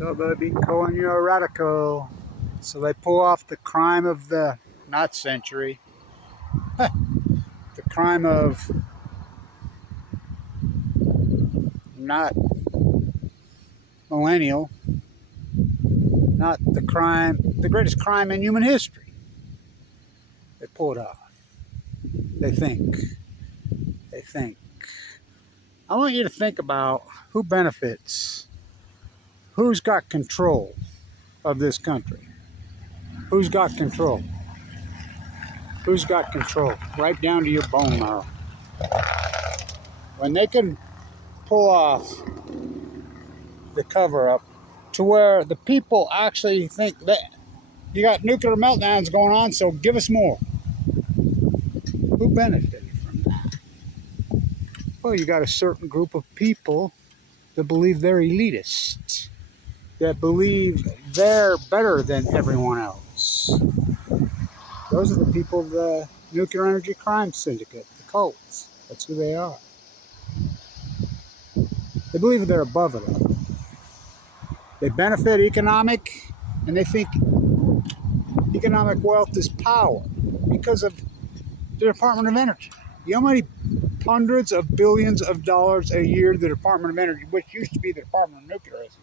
So they've been calling you a radical. So they pull off the crime of the, not century, the crime of not millennial, not the crime, the greatest crime in human history. They pull it off. They think. They think. I want you to think about who benefits, who's got control of this country. Who's got control? Who's got control? Right down to your bone marrow. When they can pull off the cover-up to where the people actually think that you got nuclear meltdowns going on, so give us more. Who benefited from that? Well, you got a certain group of people that believe they're elitist, that believe they're better than everyone else. Those are the people of the nuclear energy crime syndicate, the cults. That's who they are. They believe they're above it all. They benefit economic, and they think economic wealth is power because of the Department of Energy. You know how many hundreds of billions of dollars a year the Department of Energy, which used to be the Department of Nuclear, is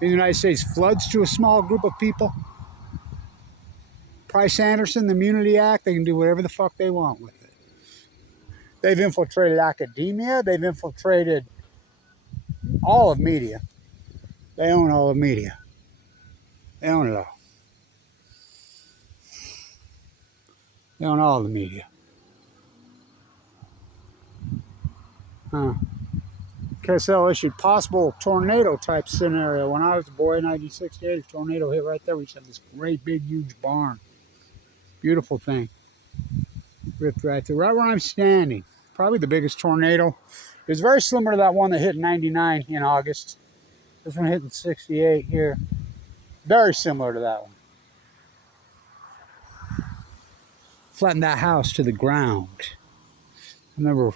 in the United States, floods to a small group of people? Price-Anderson, the Immunity Act, they can do whatever the fuck they want with it. They've infiltrated academia. They've infiltrated all of media. They own all of media. They own it all. They own all the media. KSL issued possible tornado type scenario. When I was a boy in 1968, a tornado hit right there. We used to have this great big huge barn. Beautiful thing. Ripped right through. Right where I'm standing. Probably the biggest tornado. It was very similar to that one that hit in 99 in August. This one hit in 68 here. Very similar to that one. Flattened that house to the ground. I remember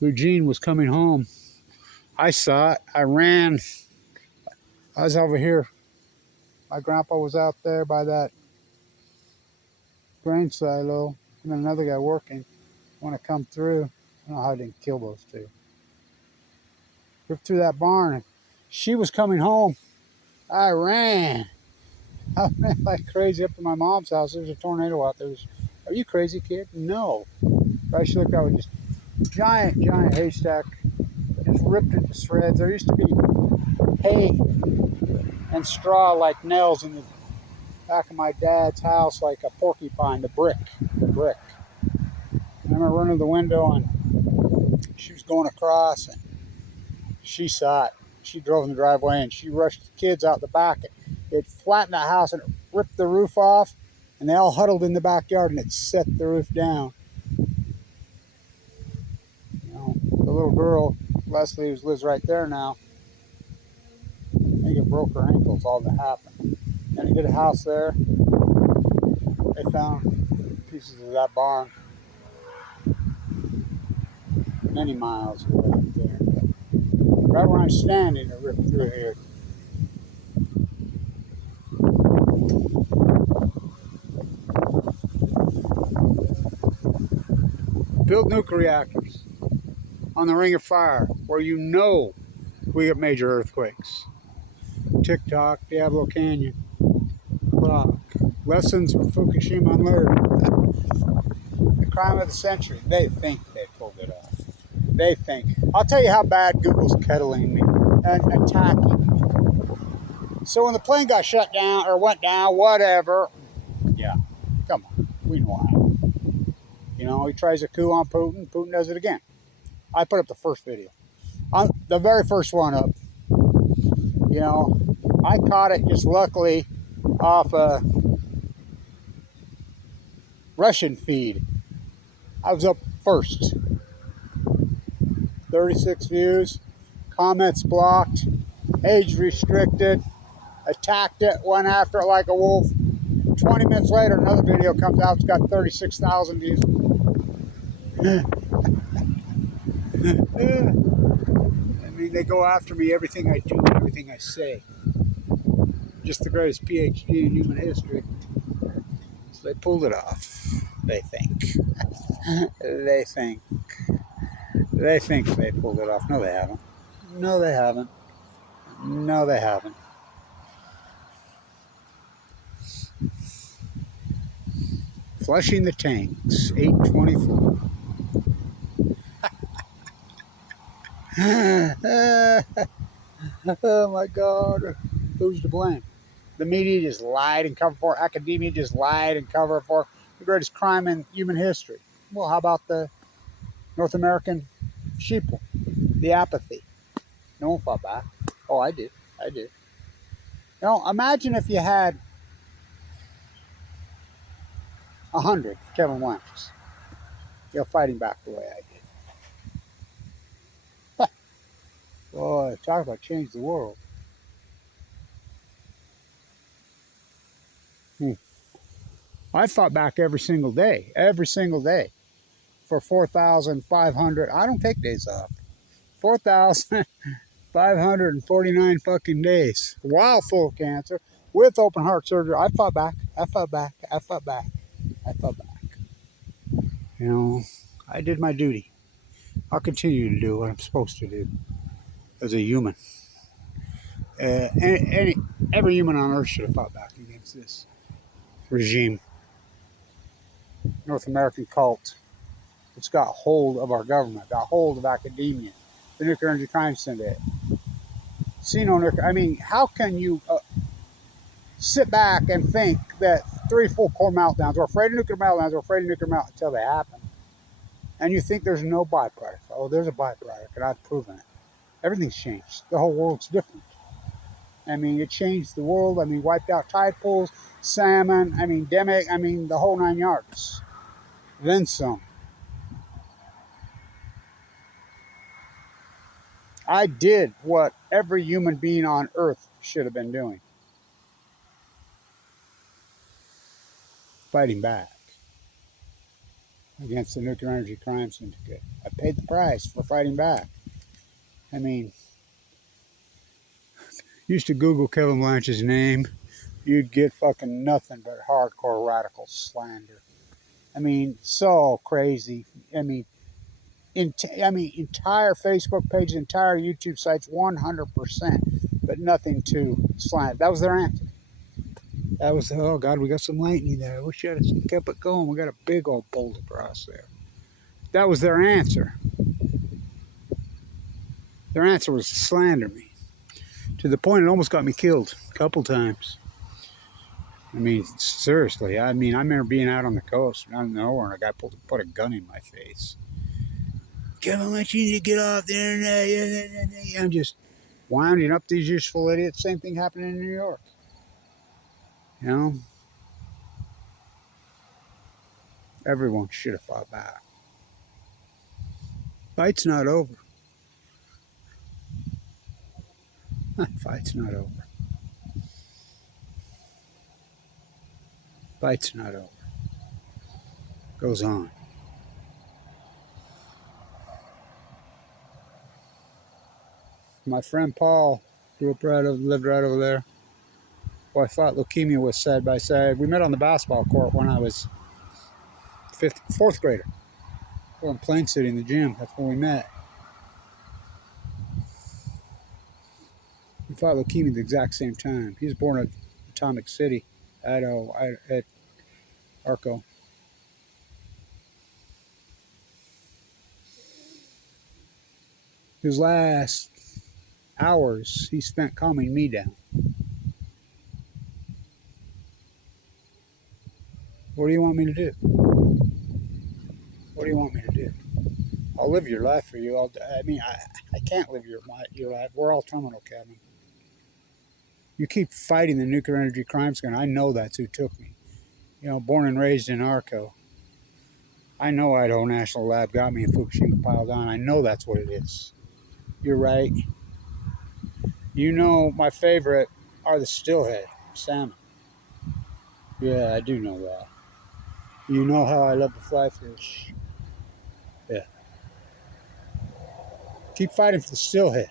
Eugene was coming home. I saw it. I ran. I was over here. My grandpa was out there by that grain silo. And then another guy working. Want to come through. I don't know how I didn't kill those two. Ripped through that barn. And she was coming home. I ran. I ran like crazy up to my mom's house. There's a tornado out there. Are you crazy, kid? No. Right, she looked out with just giant haystack. Just ripped it to shreds. There used to be hay and straw like nails in the back of my dad's house, like a porcupine, the brick. I remember running to the window and she was going across and she saw it. She drove in the driveway and she rushed the kids out the back. It flattened the house and it ripped the roof off, and they all huddled in the backyard and it set the roof down. You know, the little girl, Leslie, who lives right there now, I think it broke her ankles, all that happened. And they did a house there. They found pieces of that barn many miles away up there. Right where I'm standing, it ripped through here. Build nuclear reactors on the Ring of Fire where you know we get major earthquakes. TikTok, Diablo Canyon, Rock, lessons from Fukushima unlearned. The crime of the century. They think they pulled it off. They think. I'll tell you how bad Google's kettling me and attacking me. So when the plane got shut down or went down, whatever, yeah, come on, we know how. You know, he tries a coup on Putin, Putin does it again. I put up the first video. The very first one up. You know, I caught it just luckily off a Russian feed. I was up first. 36 views, comments blocked, age restricted, attacked it, went after it like a wolf. 20 minutes later, another video comes out, it's got 36,000 views. I mean, they go after me, everything I do, everything I say. Just the greatest PhD in human history. So they pulled it off. They think. they think. They think they pulled it off. No, they haven't. No, they haven't. No, they haven't. Flushing the tanks, 824. Oh my God. Who's to blame? The media just lied and covered for. Academia just lied and covered for the greatest crime in human history. Well, how about the North American sheeple? The apathy. No one fought back. Oh, I did. I did. Now, imagine if you had 100 Kevin Blanches, fighting back the way I did. Boy, talk about change the world. I fought back every single day, for 4,500. I don't take days off. 4,549 fucking days while full of cancer with open heart surgery. I fought back. I fought back. I fought back. I fought back. I did my duty. I'll continue to do what I'm supposed to do as a human. Every human on earth should have fought back against this regime. North American cult. It's got hold of our government, got hold of academia, the Nuclear Energy Crime Syndicate. I mean, how can you sit back and think that 3 full core meltdowns, we're afraid of nuclear meltdowns, we're afraid of nuclear meltdowns until they happen, and you think there's no byproduct? Oh, there's a byproduct, and I've proven it. Everything's changed. The whole world's different. I mean, it changed the world. I mean, wiped out tide pools, salmon, the whole 9 yards. Then some. I did what every human being on earth should have been doing. Fighting back against the Nuclear Energy Crime Syndicate. I paid the price for fighting back. I mean, used to Google Kevin Blanch's name, you'd get fucking nothing but hardcore radical slander. I mean, so crazy. I mean, entire Facebook pages, entire YouTube sites, 100%, but nothing to slander. That was their answer. That was, oh God, we got some lightning there. I wish I had kept it going. We got a big old boulder across there. That was their answer. Their answer was to slander me. To the point it almost got me killed a couple times. I mean, seriously. I mean, I remember being out on the coast, out of nowhere, and a guy put a gun in my face. Kevin, let you need to get off the internet. I'm just winding up these useful idiots. Same thing happened in New York. You know? Everyone should have fought back. Fight's not over. Fight's not over. Fight's not over. Goes on. My friend Paul lived right over there. Well, I fought leukemia with side by side. We met on the basketball court when I was fourth grader. We were playing city in the gym. That's when we met. We fought leukemia at the exact same time. He was born at Atomic City, Idaho, at Arco. His last hours he spent calming me down. What do you want me to do? What do you want me to do? I'll live your life for you. I can't live your life. We're all terminal, Kevin. You keep fighting the nuclear energy crime syndicate. I know that's who took me. Born and raised in Arco. I know Idaho National Lab got me in Fukushima piled on. I know that's what it is. You're right. My favorite are the stillhead salmon. Yeah, I do know that. You know how I love to fly fish. Yeah. Keep fighting for the stillhead.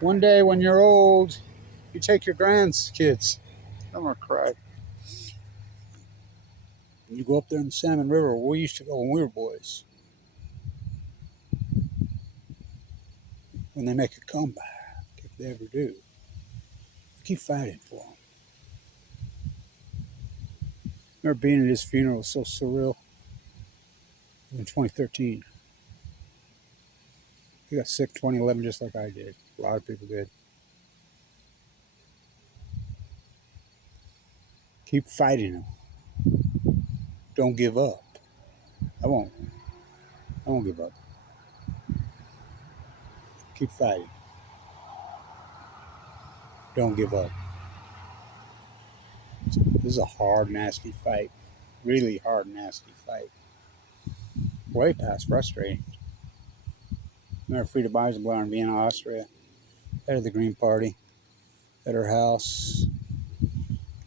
One day when you're old You take your grandkids. I'm gonna cry. You go up there in the Salmon River where we used to go when we were boys. When they make a comeback, if they ever do, keep fighting for them. Remember being at his funeral was so surreal. In 2013, he got sick 2011 just like I did. A lot of people did. Keep fighting them. Don't give up. I won't give up. Keep fighting. Don't give up. This is a hard, nasty fight. Really hard, nasty fight. Way past frustrating. Remember Frida Beisenblau in Vienna, Austria, head of the Green Party, at her house.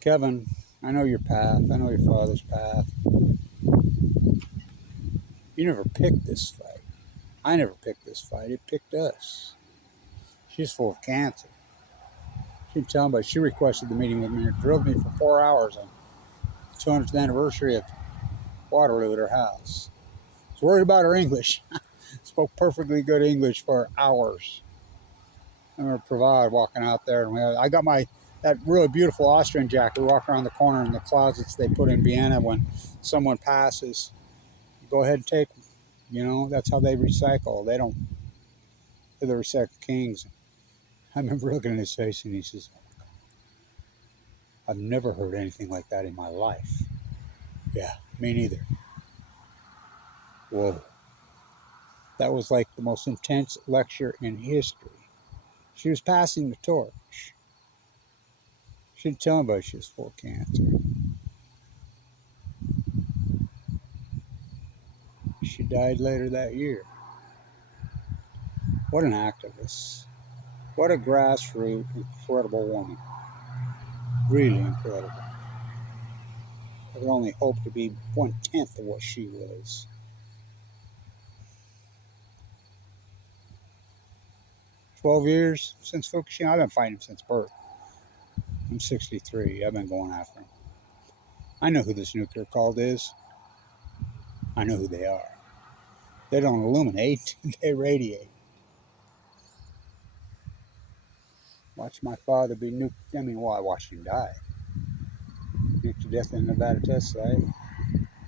Kevin, I know your path. I know your father's path. You never picked this fight. I never picked this fight. It picked us. She's full of cancer. She'd tell me, she requested the meeting with me. It drove me for 4 hours on the 200th anniversary of Waterloo at her house. I was worried about her English. Spoke perfectly good English for hours. I remember Provide walking out there, and I got that really beautiful Austrian jacket. We walk around the corner in the closets they put in Vienna when someone passes. Go ahead and take them. You know, that's how they recycle. They're the recycle kings. I remember looking at his face, and he says, I've never heard anything like that in my life. Yeah, me neither. Whoa. That was like the most intense lecture in history. She was passing the torch. She didn't tell anybody she was full of cancer. She died later that year. What an activist. What a grassroots, incredible woman. Really incredible. I could only hope to be 1/10 of what she was. "12 years since Fukushima. I've been fighting him since birth. I'm 63. I've been going after him. I know who this nuclear cult is. I know who they are. They don't illuminate, they radiate. Watch my father be nuked. I mean, well, I watched him die. Nuked to death in the Nevada test site.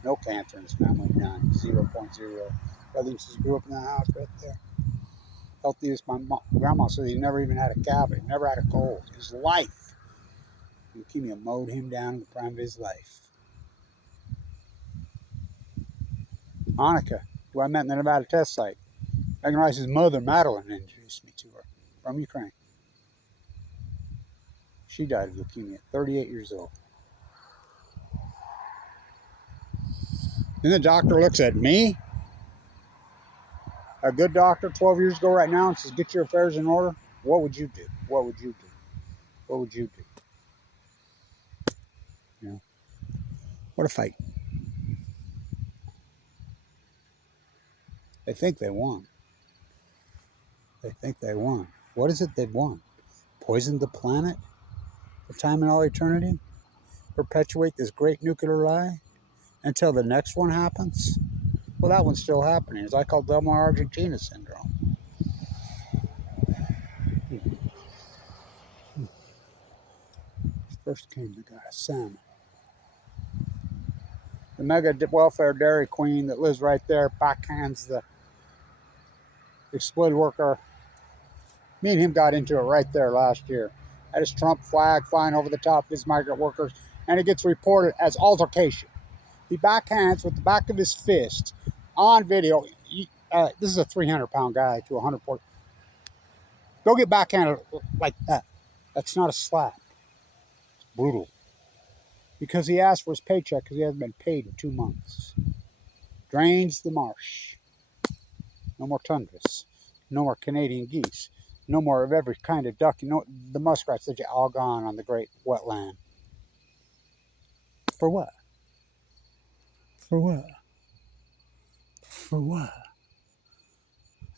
No cancer in his family, none. 0.0. Brother and sister grew up in the house right there. Healthiest. My grandma said he never even had a cavity, never had a cold. His life. Leukemia mowed him down in the prime of his life. Annika, who I met in the Nevada test site. Megan Rice's mother, Madeline, introduced me to her from Ukraine. She died of leukemia at 38 years old. Then the doctor looks at me, a good doctor 12 years ago right now, and says, get your affairs in order. What would you do? What would you do? What would you do? You know, what a fight. They think they won. They think they won. What is it they've won? Poisoned the planet for time and all eternity? Perpetuate this great nuclear lie until the next one happens? Well, that one's still happening. It's I call Delmar Argentina syndrome. First came the guy, Sam. The mega welfare dairy queen that lives right there backhands the exploited worker. Me and him got into it right there last year. Had his Trump flag flying over the top of his migrant workers, and it gets reported as altercation. He backhands with the back of his fist on video. This is a 300-pound guy to 140. Go get backhanded like that. That's not a slap. It's brutal. Because he asked for his paycheck because he hasn't been paid in 2 months. Drains the marsh. No more tundras. No more Canadian geese. No more of every kind of duck. You know, the muskrats that are all gone on the great wetland. For what? For what? For what?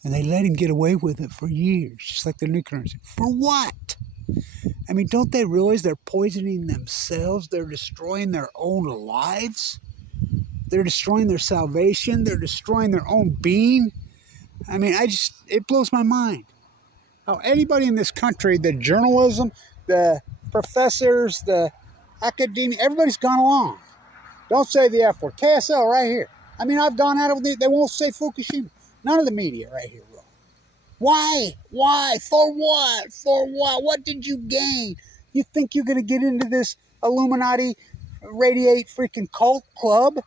And they let him get away with it for years, just like the nuclear. For what? I mean, don't they realize they're poisoning themselves? They're destroying their own lives. They're destroying their salvation. They're destroying their own being. I mean, it blows my mind how anybody in this country, the journalism, the professors, the academia, everybody's gone along. Don't say the F word. KSL right here. I mean, I've gone at it with it. They won't say Fukushima. None of the media right here will. Why? Why? For what? For what? What did you gain? You think you're going to get into this Illuminati radiate freaking cult club?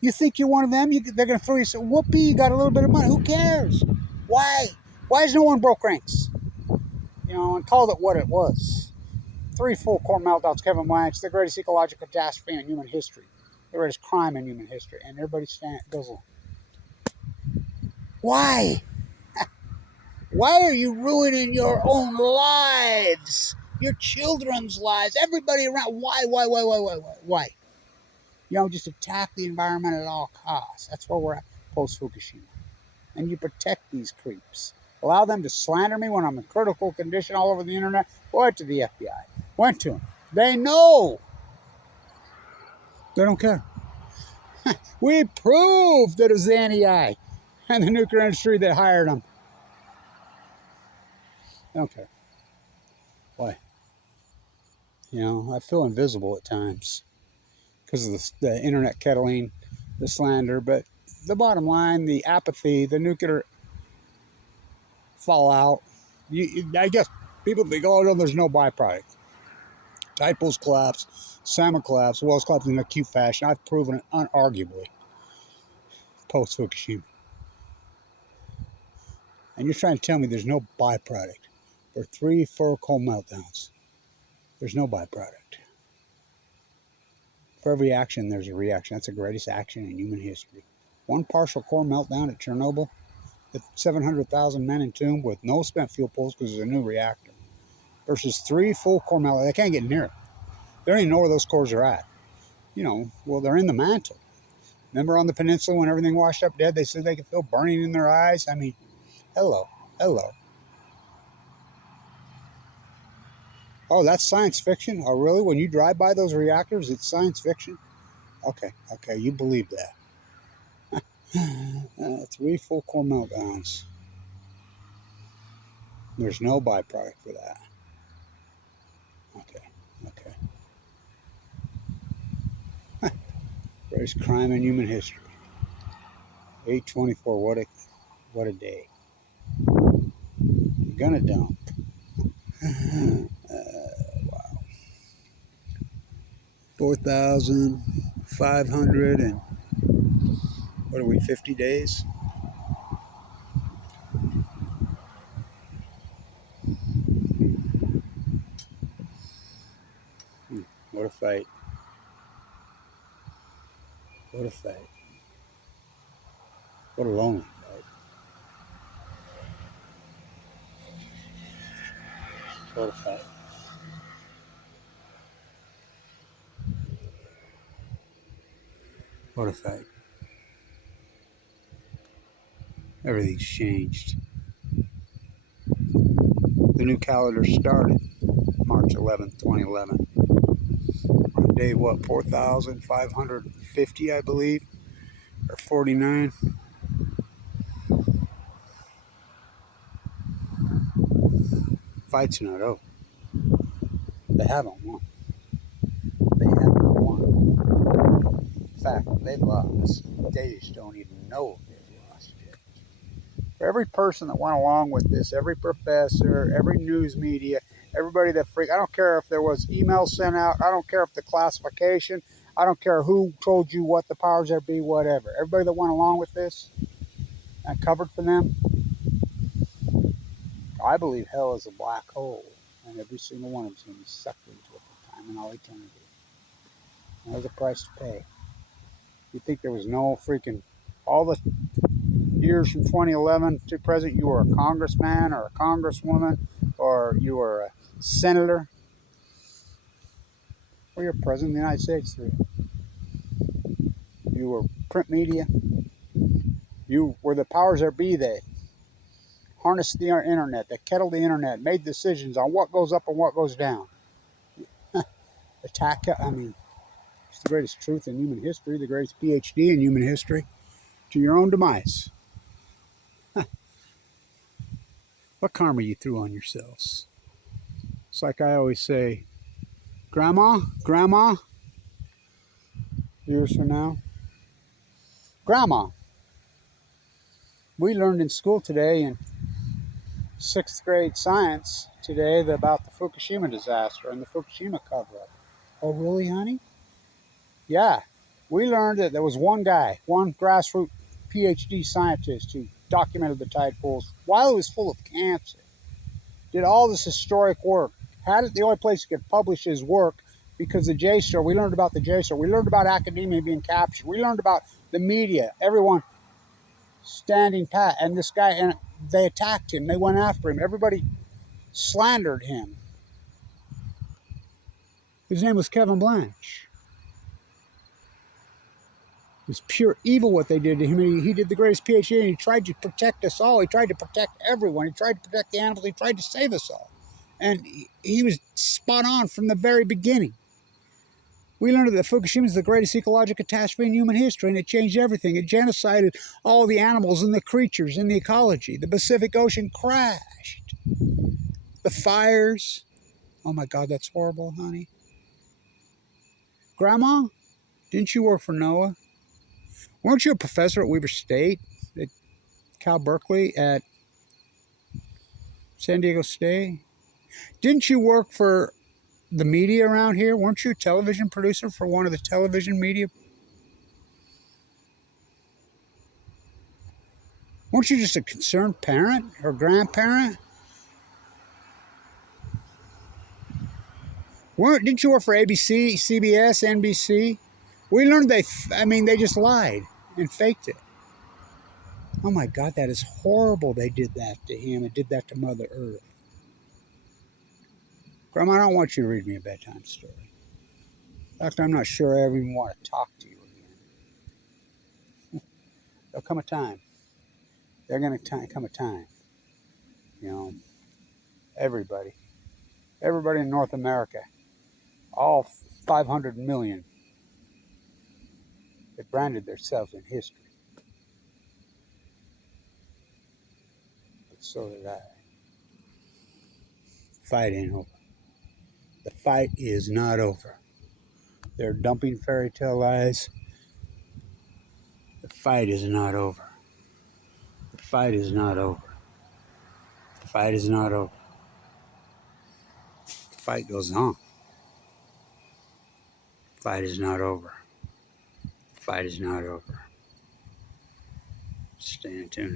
You think you're one of them? They're going to throw you some whoopee. You got a little bit of money. Who cares? Why? Why has no one broke ranks? You know, and called it what it was. 3 full core meltdowns. Kevin Blanch, the greatest ecological catastrophe in human history. The greatest crime in human history. And everybody goes along. Why? Why are you ruining your own lives? Your children's lives? Everybody around. Why? You know, just attack the environment at all costs. That's where we're at post-Fukushima. And you protect these creeps. Allow them to slander me when I'm in critical condition all over the internet. Went to the FBI. Went to them. They know. They don't care. We proved that it was the NEI and the nuclear industry that hired them. They don't care. Why? You know, I feel invisible at times because of the internet kettling, the slander, but the bottom line, the apathy, the nuclear fallout. I guess people think, oh no, there's no byproduct. Typos collapse, salmon collapse, wells collapse in acute fashion. I've proven it unarguably post Fukushima. And you're trying to tell me there's no byproduct for 3 full core meltdowns. There's no byproduct. For every action, there's a reaction. That's the greatest action in human history. 1 partial core meltdown at Chernobyl, the 700,000 men entombed with no spent fuel pools because there's a new reactor, versus 3 full core meltdowns. They can't get near it. They don't even know where those cores are at. You know, well, they're in the mantle. Remember on the peninsula when everything washed up dead, they said they could feel burning in their eyes? I mean, hello. Oh, that's science fiction? Oh, really? When you drive by those reactors, it's science fiction? Okay, you believe that. 3 full core meltdowns. There's no byproduct for that. Okay. Greatest crime in human history. 8/24, what a day. You're gonna dump. Wow. 4,500 and what are we, 50 days? What a fight. What a fight. What a lonely fight. What a fight. What a fight. Everything's changed. The new calendar started March 11th, 2011. On day, 4,550, I believe, or 49. Fight's not over. They haven't won. In fact, they've lost. They just don't even know they've lost yet. For every person that went along with this, every professor, every news media, everybody that I don't care if there was emails sent out, I don't care if the classification, I don't care who told you what the powers there be, whatever. Everybody that went along with this and covered for them, I believe hell is a black hole, and every single one of them is going to be sucked into it for time and all eternity. And there's a price to pay. You think there was no freaking, all the years from 2011 to present, you were a congressman or a congresswoman, or you were a senator, or you're president of the United States. You were print media. You were the powers that be that harnessed the internet, that kettled the internet, made decisions on what goes up and what goes down. Attack, I mean, it's the greatest truth in human history, the greatest PhD in human history, to your own demise. What karma you threw on yourselves? It's like I always say, Grandma, years from now, Grandma, we learned in school today in 6th grade science today about the Fukushima disaster and the Fukushima cover-up. Oh, really, honey? Yeah. We learned that there was one guy, one grassroots PhD scientist who documented the tide pools while he was full of cancer. Did all this historic work. Had it the only place he could publish his work because the JSTOR, we learned about the JSTOR. We learned about academia being captured. We learned about the media, everyone standing pat. And this guy, and they attacked him. They went after him. Everybody slandered him. His name was Kevin Blanch. It was pure evil what they did to him. He did the greatest PhD, and he tried to protect us all. He tried to protect everyone. He tried to protect the animals. He tried to save us all. And he was spot on from the very beginning. We learned that Fukushima is the greatest ecological catastrophe in human history, and it changed everything. It genocided all the animals and the creatures and the ecology. The Pacific Ocean crashed. The fires. Oh my God, that's horrible, honey. Grandma, didn't you work for NOAA? Weren't you a professor at Weber State, at Cal Berkeley, at San Diego State? Didn't you work for the media around here? Weren't you a television producer for one of the television media? Weren't you just a concerned parent or grandparent? Didn't you work for ABC, CBS, NBC? We learned they just lied and faked it. Oh my God, that is horrible. They did that to him and did that to Mother Earth. Grandma, I don't want you to read me a bedtime story. In fact, I'm not sure I even want to talk to you again. There'll come a time. There's going to come a time. You know, everybody in North America, all 500 million, they branded themselves in history. But so did I. The fight ain't over. The fight is not over. They're dumping fairy tale lies. The fight is not over. The fight is not over. The fight is not over. The fight goes on. The fight is not over. The fight is not over. Stay tuned.